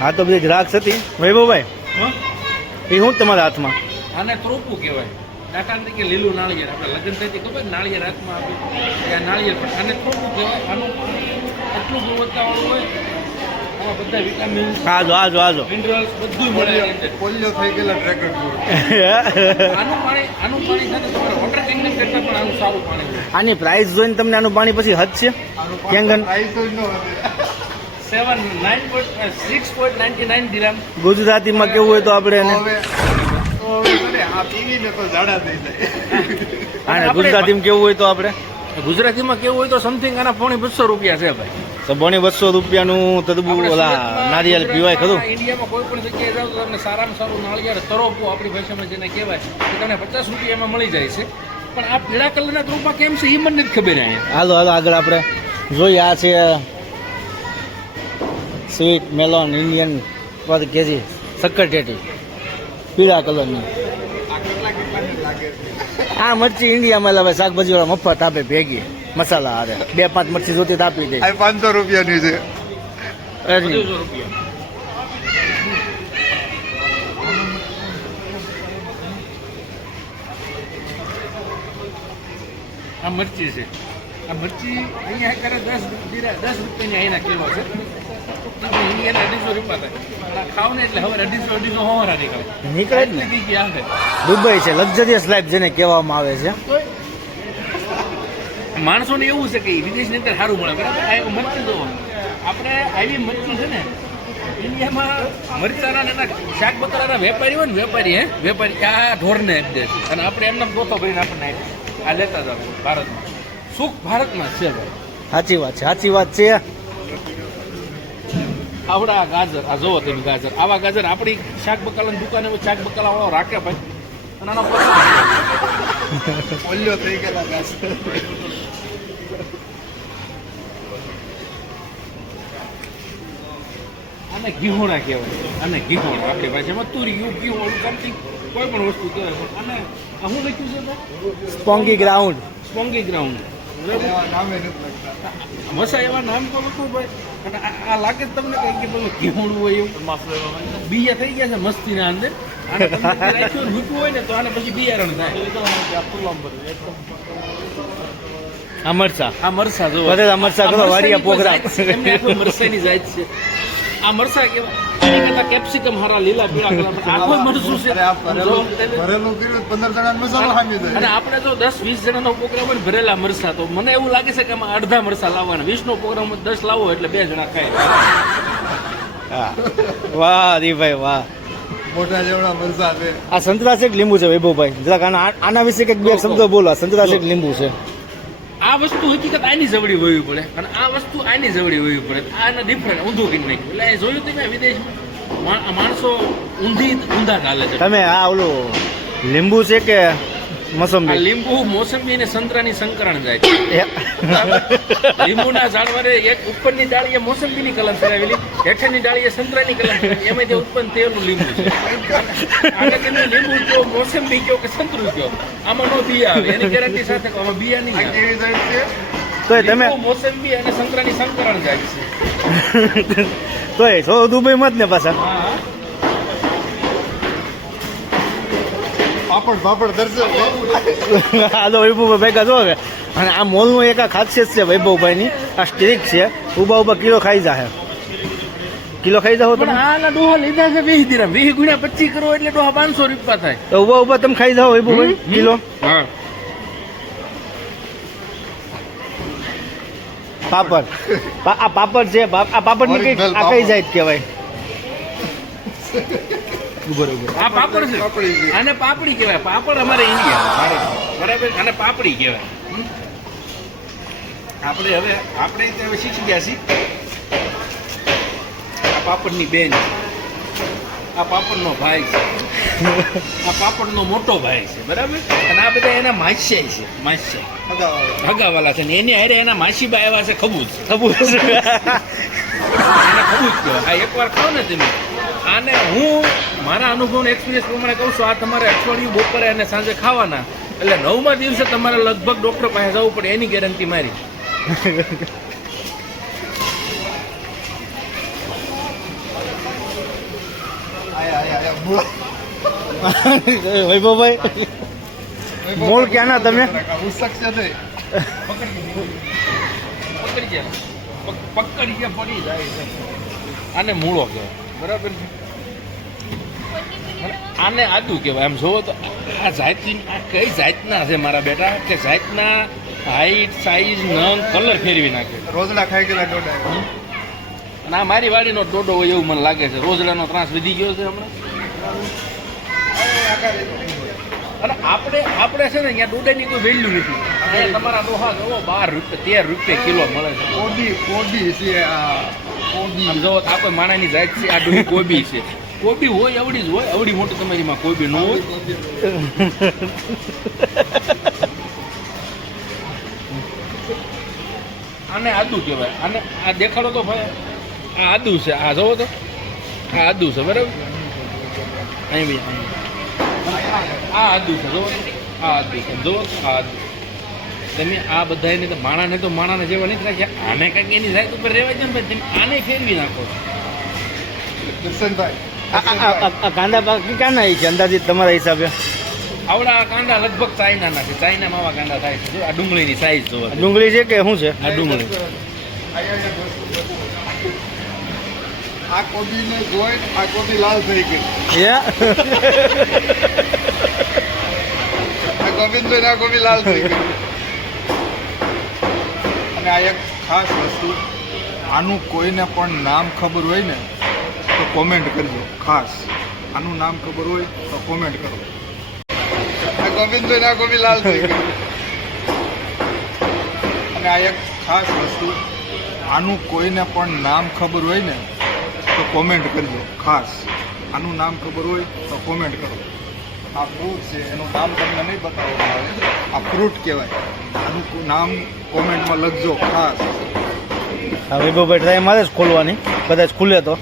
હા તો બધી દ્રાક્ષ હતી વૈભવભાઈ એ શું તમારા હાથમાં આને ત્રોપું કહેવાય. દાખલા તરીકે લીલું નાળિયેર આપણે લગ્ન થતી ખબર નાળિયેર હાથમાં આપ્યું ત્યાં નાળિયેર પણ આને ત્રોપું કહેવાય. આનું એટલું ગુણવત્તાવાળું હોય. આમાં બધા વિટામિન્સ આજો મિનરલ્સ બધું મળે. પોલિયો થઈ ગયેલા ડ્રેગન ફ્રૂટ. આનું પાણી સાથે તમારે વોટર કેંગન કરતાં પણ આનું સારું પાણી છે. આની પ્રાઇસ જોઈને તમને આનું પાણી પછી હદ છે કેંગન પ્રાઇસ જ ન હતી. 6.99 દિરહમ. ગુજરાતીમાં કેવું હોય તો આપણે એને હવે આ પીવીને તો જાડા થઈ જાય. આને ગુજરાતીમાં કેવું હોય તો આપણે ગુજરાતીમાં કેવું હોય તો સમથિંગ આના ₹250 છે ભાઈ. તો બોણી 200 રૂપિયાનું તરબૂચ ઓલા નારિયેળ પીવાય ખરું. ઇન્ડિયામાં કોઈ પણ જગ્યાએ જાવ તો તમને સારામાં સારું નાળિયેર તરોપું આપણી ભાષામાં જેને કહેવાય એ તમને ₹50 માં મળી જાય છે. પણ આ પીળા કલરના ત્રોપા કેમ છે એ મને નથી ખબર. અહીંયા હાલો આગળ આપણે જોઈએ. આ છે સ્વીટ મેલોન ઇન્ડિયન પર કેજી સક્કરટેટી પીળા કલરની. આ મરચી ઇન્ડિયામાં લાવે શાકભાજી વાળા મફત આપે ભેગી મસાલા હારે 2-5 મરચી જોતી તો આપી દે. આ 500 રૂપિયાની છે. ₹250. આ મરચી છે. આ મરચી અહીંયા કરે 10 રૂપિયાની અહીંના કિલો છે. ઇન્ડિયાના ₹250 થાય. ખાવ ને એટલે હવે 250 હોવાના નીકળે જ ને. આવે દુબઈ છે લક્ઝરિયસ લાઈફ જેને કહેવામાં આવે છે. માણસોને એવું છે કે વિદેશની અંદર સારું મળે બરાબર. આ મરચી જો આપણે આવી મરચી છે ને ઇન્ડિયામાં મરચાના એના શાક બકાલાના વેપારી હોય ને વેપારી આ ઢોરને આપી દે છે અને આપણે એમને ગોતો ભરીને આપણને આપી આ લેતા જાવ. ભારતમાં સુખ ભારતમાં છે ભાઈ. સાચી વાત છે. આવડા ગાજર આ જોવો તમે ગાજર આવા ગાજર આપણી શાક બકાલાની દુકાને શાક બકાલા વાળો રાખે ભાઈ અને આનો પોલિયો થઈ ગયેલા ઘાસ. આને ઘીહોણા કહેવાય. આને ઘીહોણા આપણી ભાષામાં તુરી ઘીહોણું સમથિંગ કોઈ પણ વસ્તુ કહેવાય. અને હું લખ્યું છે સ્પોંગી ગ્રાઉન્ડ. નામે નથી લખતા. મસા એવા નામ તો લખું ભાઈ. અને આ લાગે તમને કઈ કે પેલું ઘીહોણું હોય એવું બીયા થઈ ગયા છે મસ્તીના અંદર. આને તમે રાખ્યું મૂક્યું હોય ને તો આને પછી બિયારણ થાય. આ મરચા જો બધા મરચા કરો વાડિયા પ્રોગ્રામ. મરસાની જાત છે આ મરસા કેવા. એની કરતા કેપ્સિકમ હારા લીલા પીળા કલર આખો મરચું છે. અરે આ ભરેલું કર્યું 15 જણા મસાલો ખામી જાય. અને આપણે જો 10-20 જણાનો પ્રોગ્રામ હોય ને ભરેલા મરસા તો મને એવું લાગે છે કે આમાં અડધા મરસા લાવવાના. 20 નો પ્રોગ્રામ 10 લાવો એટલે 2 જણા ખાય. વાહ દીભાઈ વાહ. મોટા જેવડા મરસા છે. આ સંતરા છે કે લીંબુ છે વૈભવભાઈ? જરાક આના વિશે કંઈક બે શબ્દો બોલો. સંતરા છે કે લીંબુ છે? આ વસ્તુ હકીકત આની જવડી હોવી પડે અને આ વસ્તુ આની જવડી હોવી પડે. આના ડિફરન્ટ ઊંધું કરી નાખ્યું. એટલે જોયું તમે વિદેશમાં માણસો ઊંધા ચાલે છે. તમે આ ઓલું લીંબુ છે કે મોસંબી? લીંબુ મોસંબી અને સંતરાની સંકરણ જાય છે. લીંબુના ઝાડવાને એક ઉપરની ડાળીએ મોસંબીની કલમ કરાવેલી, હેઠળની ડાળીએ સંતરાની કલમ કરાવેલી. એમાં જે ઉત્પન્ન થયેલું લીંબુ છે. આને તમે લીંબુ કયો, મોસંબી કયો કે સંતરું કયો, આમાં નો બિયા આવે. એની ગેરંટી સાથે આમાં બિયા નહીં આવે. કેવી જાય છે? તોય તમે મોસંબી અને સંતરાની સંકરણ જાય છે. તોય છો દુબઈમાં જ ને પાછા. હા પાપડ દર્શન. આ તો વૈભવભાઈ ભેગા જો હવે. અને આ મોલનું એક આ ખાસિયત છે વૈભવભાઈની, આ સ્ટ્રીક છે. ઉભા કિલો ખાઈ જાહે. કિલો ખાઈ જાઓ પણ તમે? આના ડોહા લીધા છે 20 દિરહમ. 20 ગુણ્યા 25 કરો એટલે ડોહા 500 રૂપિયા થાય. તો ઉભા તમે ખાઈ જાઓ વૈભવભાઈ કિલો. હા પાપડ આ પાપડ છે. આ પાપડની કઈ આ કઈ જાત કહેવાય? આ પાપડ છે. આને પાપડી કહેવાય. પાપડ અમારે ઇન્ડિયા બરાબર. આને પાપડી કહેવાય. આપણે હવે શીખી ગયા છીએ. આ પાપડની બેન છે. આ પાપડનો ભાઈ છે. આ પાપડનો મોટો ભાઈ છે બરાબર. અને આ બધા એના માસ્યા છે. હગાવાલા છે ને એની હારે એના માસીબા આવ્યા છે. ખબૂજ એને ખબૂજ કહેવાય. આ એકવાર ખાવ ને તમે આને હું મારા અનુભવનો એક્સપિરિયન્સ પ્રમાણે કહું છું. આ તમારે અઠવાડિયું બપોરે અને સાંજે ખાવાના એટલે 9મા દિવસે તમારે લગભગ ડૉક્ટર પાસે જવું પડે. એની ગેરંટી મારી. વૈભવભાઈ મૂળ ક્યાંના તમે? ઉસક છે તે. પકડી ગયા પડી જાય છે. આને મૂળો કહેવાય, બરાબર છે. આને આદુ કહેવાય. આમ જોવો તો આ જાતની આ કઈ જાતના છે મારા બેટા, કે જાતના હાઈટ સાઈઝ નંગ કલર ફેરવી નાખે. રોજડા ખાઈ ગયેલા ડોડા. અને આ મારી વાડીનો ડોડો હોય એવું મને લાગે છે. રોજડાનો ત્રાસ વધી ગયો છે હમણાં. અને આપણે છે ને અહીંયા ડોડાની કોઈ વેલ્યુ નથી. અહીંયા તમારા ડોહા જોવો 12 રૂપિયા 13 રૂપિયા કિલો મળે છે. કોબી છે આ કોબી. આમ જોવો તો આ કોઈ માણાની જાત છે. આ ડોહી કોબી છે. કોબી હોય એવડી જ હોય, એવડી મોટી તમારીમાં કોબી ન હોય. આને આદુ કહેવાય. આને આ દેખાડો તો ભાઈ, આ આદુ છે. આ જોવો તો આ આદુ છે, બરાબર. અહીં બી આ આદુ છે, જોવો આ આદુ છે, જોવો આ આદુ. તમે આ બધાને તો માણાને જેવા નથી રાખ્યા. આને કાંઈક એની જાત ઉપર રહેવા છે ને ભાઈ, તમે આને ફેરવી નાખો. દર્શનભાઈ આ કાંદા બાકી ક્યાંના છે અંદાજિત તમારા હિસાબે? આવડા કાંદા લગભગ ચાઇનાના છે. ચાઇનામાં આવા કાંદા થાય છે. જો આ ડુંગળીની સાઈઝ જોવો. ડુંગળી છે કે શું છે? આ ડુંગળી. આ કોબીને જોઈ આ કોબી લાલ થઈ ગઈ. યા આ કોબી જોઈને આ કોબી લાલ થઈ ગઈ. અને આ એક ખાસ વસ્તુ, આનું કોઈને પણ નામ ખબર હોય ને તો કોમેન્ટ કરજો. ખાસ આનું નામ ખબર હોય તો કોમેન્ટ કરો. આ કોબી જોઈને આ કોબી લાલ થઈ ગઈ. અને આ એક ખાસ વસ્તુ, આનું કોઈને પણ નામ ખબર હોય ને તો કોમેન્ટ કરજો. ખાસ આનું નામ ખબર હોય તો કોમેન્ટ કરો. આ ફ્રૂટ છે, એનું નામ તમને નહીં બતાવવામાં આવે. આ ફ્રૂટ કહેવાય. આનું નામ કોમેન્ટમાં લખજો ખાસ. હા વૈભવભાઈ ટ્રાય મારે જ ખોલવાની, કદાચ ખુલે તો.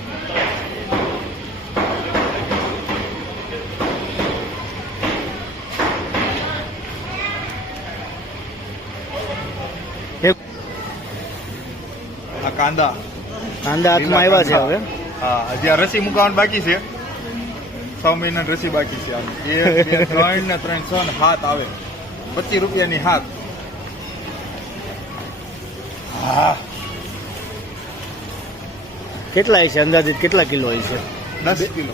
આ કાંદા હાથમાં આવ્યા છે હવે. હા, હજી આ રસી મુકાવાનું બાકી છે. 6 મહિનાની રસી બાકી છે. 1 2 3 ને 3 6 ને 7 આવે. 25 રૂપિયાની 7. હા, કેટલા છે અંદાજિત? કેટલા કિલો હોય છે? 10 કિલો.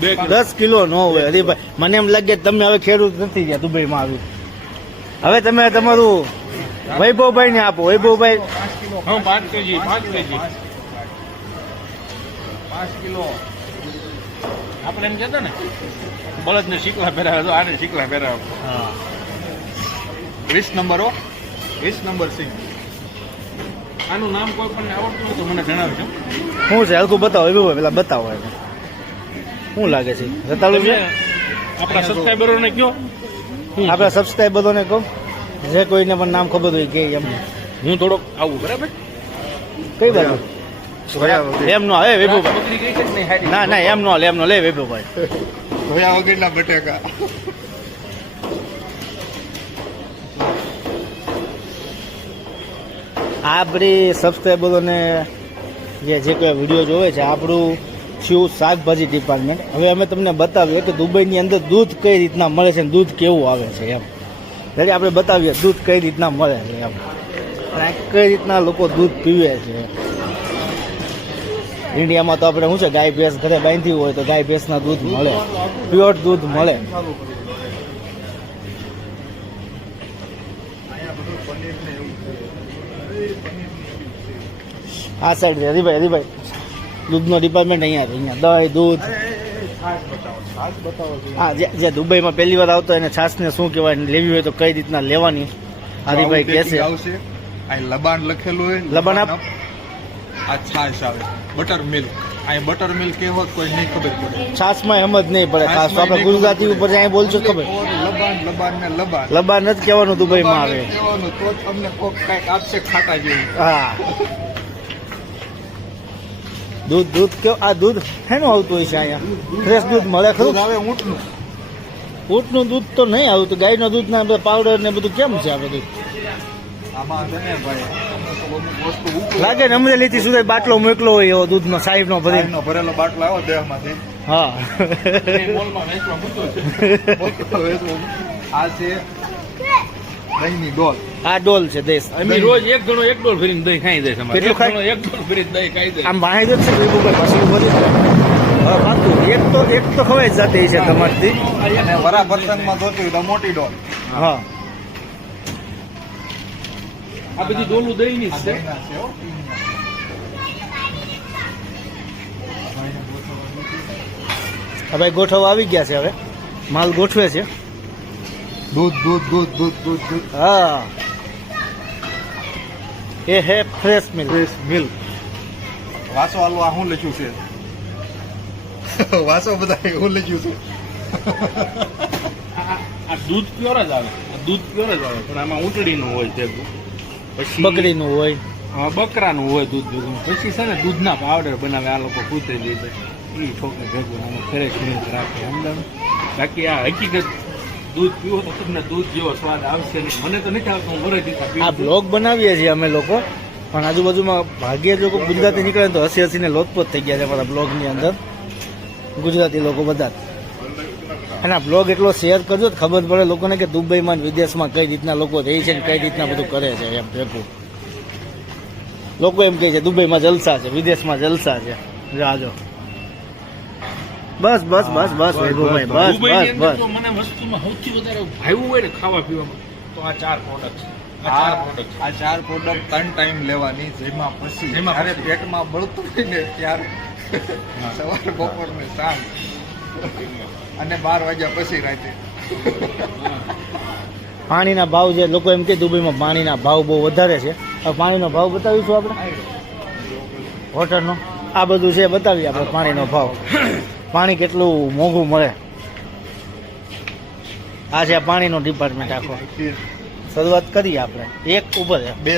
10 કિલો ન હોય હરીભાઈ. મને એમ લાગે કે તમે હવે ખેડૂત નથી ગયા દુબઈમાં આવી. હવે તમે તમારું વૈભવભાઈ ને આપો. વૈભવભાઈ 5 કેજી 5 કેજી 5 કિલો. આપણે એમ કહેતા ને બળદને શીકલા પહેરાવે, તો આને શીકલા પહેરાવે. હા 20 નંબર હો, 20 નંબર સિંહ. આનું નામ કોઈ પણ આવડતું હોય તો મને જણાવજો. શું છે હલકું બતાવો વૈભવભાઈ, પેલા બતાવો એને. શું લાગે છે? રતાળું છે? આપણા સબસ્ક્રાઈબરોને કયો. આપણા સબસ્ક્રાઈબરોને કહો, જે કોઈને પણ નામ ખબર હોય કે એમ. હું થોડોક આવું, બરાબર. કઈ બાજુ? એમ નો હવે વૈભવભાઈ. બકરી ગઈ છે કે નહીં હારી? ના એમ નો લે વૈભવભાઈ. ધોયા વગરના બટેકા. આપણી સબસ્ક્રાઈબરોને જે કોઈ વિડીયો જોવે છે, આપણું થયું શાકભાજી ડિપાર્ટમેન્ટ. હવે અમે તમને બતાવીએ કે દુબઈની અંદર દૂધ કઈ રીતના મળે છે, દૂધ કેવું આવે છે એમ. એટલે આપણે બતાવીએ દૂધ કઈ રીતના મળે છે એમ, અને કઈ રીતના લોકો દૂધ પીવે છે. ઇન્ડિયામાં તો આપણે શું છે, ગાય ભેંસ ઘરે બાંધી હોય તો ગાય ભેંસના દૂધ મળે, પ્યોર દૂધ મળે. આ સાઈડ છે હરીભાઈ, દૂધનો ડિપાર્ટમેન્ટ અહીંયા છે. અહીંયા દહીં દૂધ. હા, જે દુબઈમાં પહેલી વાર આવતો એને છાશને શું કહેવાય, લેવી હોય તો કઈ રીતના લેવાની હરીભાઈ કહે છે. આવશે આ લબાન લખેલું હોય. લબાન આપ. આ છાશ આવે બટર મિલ્ક. આ બટર મિલ્ક કેવો કોઈ નહીં ખબર પડે. છાશમાં એમ જ નહીં પડે. ખાસ તો આપણે ગુજરાતી ઉપર અહીંયા બોલશો ખબર. લબાન ને લબાન. લબાન જ કહેવાનું દુબઈમાં આવે. કહેવાનું તો તમને કોક કાંઈક આપશે ખાટા જેવું. હા, દૂધ કેવું? આ દૂધ હેનું આવતું હોય છે અહીંયા? ફ્રેશ દૂધ મળે ખરું? આવે ઊંટનું. ઊંટનું દૂધ તો નહીં આવતું. ગાયનું દૂધ ના બધા પાવડર ને બધું કેમ છે આ બધું? આમાં છે ને ભાઈ વસ્તુ લાગે ને અમરેલીથી સુધી બાટલો મોકલો હોય એવો દૂધનો સાહેબનો ભરી. ભરેલો બાટલો આવ્યો દેહમાંથી. હા અને મોલમાં વેચવા મૂક્યો છે. આ છે દહીંની ડોલ. આ ડોલ છે દેશ અમે રોજ એક ગણો એક ડોલ ફરીને દહીં ખાઈ જાય છે. કેટલું ખાય? એક ડોલ ફરીને દહીં ખાઈ જાય. આમ બાહેર જ છે વૈભવભાઈ પાછું ભરી હા પાકું એક તો ખવાય જ જાતી છે તમારથી અને વરા પ્રસંગમાં જોતું હોય તો મોટી ડોલ. હા આ બધી ડોલું દહીંની જ છે. દહીંના છે હો. હવે ગોઠવવા આવી ગયા છે હવે માલ ગોઠવે છે દૂધ દૂધ દૂધ દૂધ દૂધ દૂધ હા એ હે ફ્રેશ મિલ્ક ફ્રેશ મિલ્ક. વાસો હાલો આ શું લખ્યું છે? વાસો બધા હું લખ્યું છે. આ દૂધ પ્યોર જ આવે. આ દૂધ પ્યોર જ આવે પણ આમાં ઊંટડીનું હોય છે. પછી બકરીનું હોય હા, બકરાનું હોય દૂધ ભેગું. પછી છે ને દૂધના પાવડર બનાવે આ લોકો કૂતરી રીતે એ છોકરી ભેગું આમાં ફ્રેશ મિલ્ક રાખે સમજાવે. બાકી આ હકીકત દૂધ પીવો તો તમને દૂધ જેવો સ્વાદ આવશે નહીં. મને તો નથી આવતો. હું વરસ આ બ્લોગ બનાવીએ છીએ અમે લોકો પણ આજુબાજુમાં ભાગ્યે જ લોકો ગુજરાતી નીકળે ને તો હસી હસીને લોતપોત થઈ ગયા છે અમારા બ્લોગની અંદર ગુજરાતી લોકો બધા જ. અને આ બ્લોગ એટલો શેર કરજો તો ખબર પડે લોકોને કે દુબઈમાં ને વિદેશમાં કઈ રીતના લોકો રહે છે ને કઈ રીતના બધું કરે છે એમ ભેગું. લોકો એમ કહે છે દુબઈમાં જલસા છે વિદેશમાં જલસા છે રાજો બસ બસ બસ બસ વૈભવભાઈ બસ બસ બસ મને વસ્તુમાં સૌથી વધારે ભાવ્યું હોય ને ખાવા પીવામાં તો આ 4 પ્રોડક્ટ છે. આ 4 પ્રોડક્ટ આ 4 પ્રોડક્ટ 3 ટાઈમ લેવાની જેમાં પછી જ્યારે પેટમાં બળતું હોય ને ત્યારે સવારે બપોર ને સાંજ અને 12 વાગ્યા પછી રાતે. પાણીના ભાવ જે લોકો એમ કે દુબઈમાં પાણીના ભાવ બહુ વધારે છે હવે પાણીનો ભાવ બતાવીશું આપણે હોટલનો આ બધું છે બતાવીએ આપણે પાણીનો ભાવ પાણી કેટલું મોંઘું મળે આ છે પાણીનો ડિપાર્ટમેન્ટ આખો શરૂઆત કરીએ આપણે એક ઉપર છે બે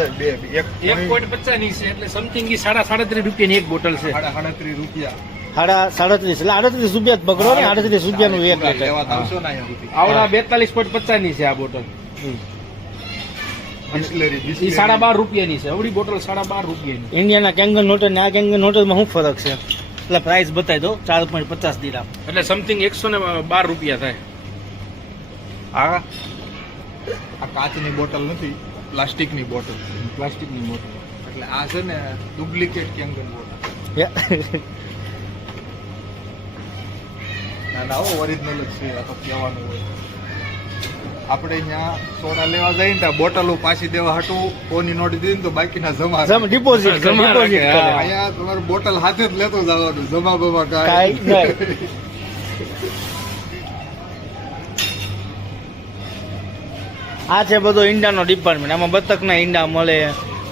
1.50 ની છે એટલે સમથિંગ 37.5 રૂપિયાની એક બોટલ છે. 37 રૂપિયા. 37.5 એટલે 38 રૂપિયા જ પકડો ને 38 રૂપિયાનું એક લીટર લેવા તો આવશો ને અહીંયા સુધી. આવડા 42.50 ની છે આ બોટલ. બિસ્લેરી એ 12.5 રૂપિયાની છે. અવળી બોટલ 12.5 રૂપિયાની. ઇન્ડિયાના કેંગન હોટલ ને આ કેંગન હોટલમાં શું ફરક છે એટલે પ્રાઇસ બતાવી દો 4.50 દિરામ એટલે સમથિંગ 112 રૂપિયા થાય. આ કાચની બોટલ નથી, પ્લાસ્ટિકની બોટલ છે. પ્લાસ્ટિકની બોટલ. એટલે આ છે ને ડુપ્લિકેટ કેંગન બોટલ. ના ના ઓરિજિનલ જ છે. આ તો કહેવાનું હોય. આપણે અહીંયા સોના લેવા જઈએ ને ત્યાં બોટલો પાછી દેવા હાટું કોની નોટ દીધી ને તો બાકીના જમા ડિપોઝિટ જમા રાખે, હા. અહીંયા તમારે બોટલ હાથે જ લેતો જવાનું. જમા બમા કાંઈ કાંઈ નહીં. આ છે બધો ઈંડાનો ડિપાર્ટમેન્ટ આમાં બતકના ઈંડા મળે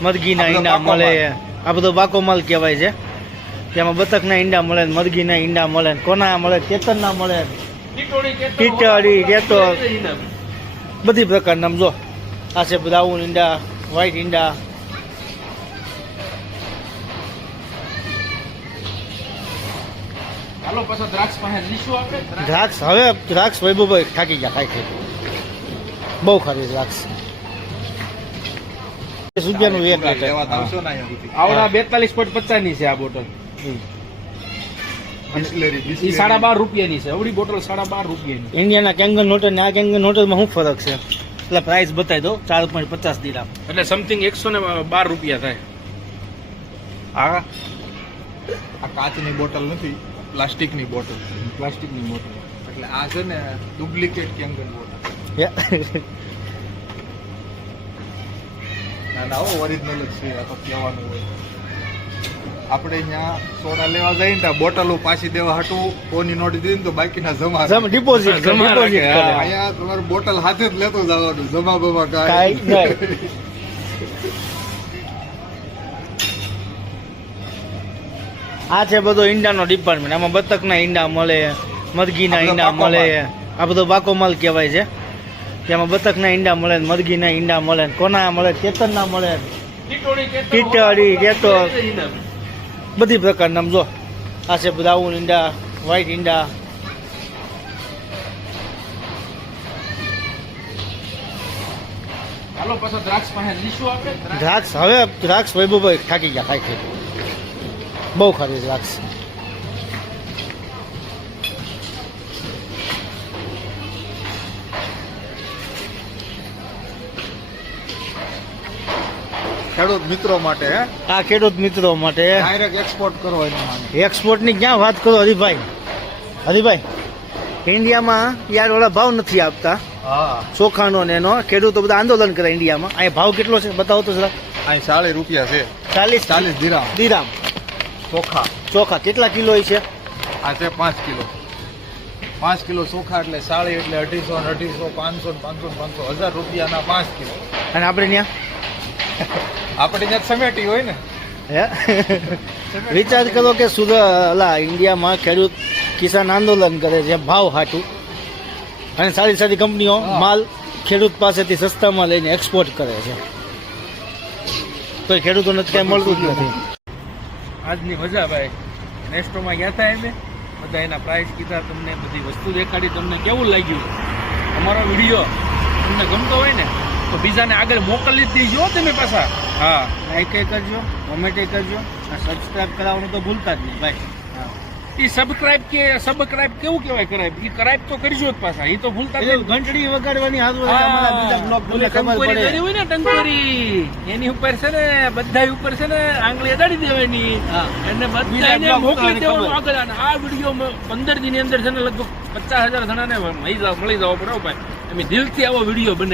મરઘીના આ બધો ઈંડા પાકો મળે માલ. આ બધો બાકો માલ કહેવાય છે તેમાં બતકના ઈંડા મળે મરઘીના ઈંડા મળે કોના મળે કેતનના મળે ટીટડી કેતો બધી પ્રકારના આમ જો આ છે બ્રાઉન ઈંડા વ્હાઈટ ઈંડા હાલો પાછા દ્રાક્ષ પાસે લીશું આપણે. દ્રાક્ષ હવે દ્રાક્ષ વૈભવભાઈ થાકી ગયા ખાઈ ખાઈ બહુ ખાલી દ્રાક્ષ રૂપિયાનું એક લીટર લેવા તો આવશો ને અહીંયા સુધી. આવડા 42.50 ની છે આ બોટલ. બિસ્લેરી એ 12.5 રૂપિયાની છે. અવળી બોટલ 12.5 રૂપિયાની. ઇન્ડિયાના કેંગન હોટલ ને આ કેંગન હોટલમાં શું ફરક છે એટલે પ્રાઇસ બતાવી દો 4.50 દિરામ એટલે સમથિંગ 112 રૂપિયા થાય. આ કાચની બોટલ નથી, પ્લાસ્ટિકની બોટલ છે. પ્લાસ્ટિકની બોટલ. એટલે આ છે ને ડુપ્લિકેટ કેંગન બોટલ. ના ના ઓરિજિનલ જ છે. આ તો કહેવાનું હોય. આપણે અહીંયા સોના લેવા જઈએ ને ત્યાં બોટલો પાછી દેવા હાટું કોની નોટ દીધી ને તો બાકીના જમા ડિપોઝિટ જમા રાખે, હા. અહીંયા તમારે બોટલ હાથે જ લેતો જવાનું. જમા બમા કાંઈ નહીં. આ છે બધો ઈંડાનો ડિપાર્ટમેન્ટ આમાં બતકના ઈંડા મળે મરઘીના આ બધો ઈંડા પાકો મળે માલ. આ બધો બાકો માલ કહેવાય છે તેમાં બતકના ઈંડા મળે મરઘીના ઈંડા મળે કોના મળે કેતનના મળે ટીટડી કેતો બધી પ્રકારના આમ જો આ છે બ્રાઉન ઈંડા વ્હાઈટ ઈંડા હાલો પાછા દ્રાક્ષ પાસે લીશું આપણે. દ્રાક્ષ હવે દ્રાક્ષ વૈભવભાઈ થાકી ગયા ખાઈ ખાઈ બહુ ખાલી દ્રાક્ષ ખેડૂત મિત્રો માટે હે આ ખેડૂત મિત્રો માટે ડાયરેક્ટ એક્સપોર્ટ કરો એના માટે. એક્સપોર્ટની ક્યાં વાત કરો હરિભાઈ? હરિભાઈ, ઇન્ડિયામાં યાર ઓલા ભાવ નથી આપતા હા ચોખાનો ને એનો, ખેડૂતો બધા આંદોલન કરે ઇન્ડિયામાં. અહીં ભાવ કેટલો છે બતાવો તો જરા. અહીં 40 રૂપિયા છે. 40 દિરામ દિરામ ચોખા. ચોખા કેટલા કિલો છે? આ છે 5 કિલો. 5 કિલો ચોખા એટલે 40 એટલે 250 500 1000 રૂપિયાના 5 કિલો. અને આપણે ત્યાં આપણે ત્યાં સમેટી હોય ને. હે વિચાર કરો કે ઇન્ડિયામાં ખેડૂત કિસાન આંદોલન કરે છે ભાવ હાટું, અને સારી સારી કંપનીઓ હા. માલ ખેડૂત પાસેથી સસ્તામાં લઈને એક્સપોર્ટ કરે છે, તો ખેડૂતોને તો કાંઈ મળતું જ નથી. આજની મજા ભાઈ. નેસ્ટોમાં ગયા હતા એમે બધા એના પ્રાઇસ કીધા, તમને બધી વસ્તુ દેખાડી. તમને કેવું લાગ્યું? અમારો વિડીયો તમને ગમતો હોય ને તો બીજાને આગળ મોકલી જ દેજો તમે પાછા. હા, લાઈક કરજો, કોમેન્ટ કરજો, સબસ્ક્રાઇબ કરાવવાનું તો ભૂલતા જ નહીં ભાઈ. એ સબસ્ક્રાઇબ કેવું કહેવાય? કરાય એ કરાય તો કરજો જ પાછા, એ તો ભૂલતા જ નહીં. ઘંટડી વગાડવાની હારું હોય, અમારા બીજા બ્લોગ તમને ખબર ટંકોરી પડે. કરી હોય ને, ટંકોરી એની ઉપર છે ને, બધા ઉપર છે ને આંગળી અડાડી દેવાની હા. અને બીજા બધાને બ્લોગ મોકલી તમને દેવાનું ખબર. આગળ. અને આ વિડીયો 15 દિનની અંદર છે ને લગભગ 50,000 જણાને મળી જવો પડે હો ભાઈ. અમે દિલથી આવો વિડીયો બને.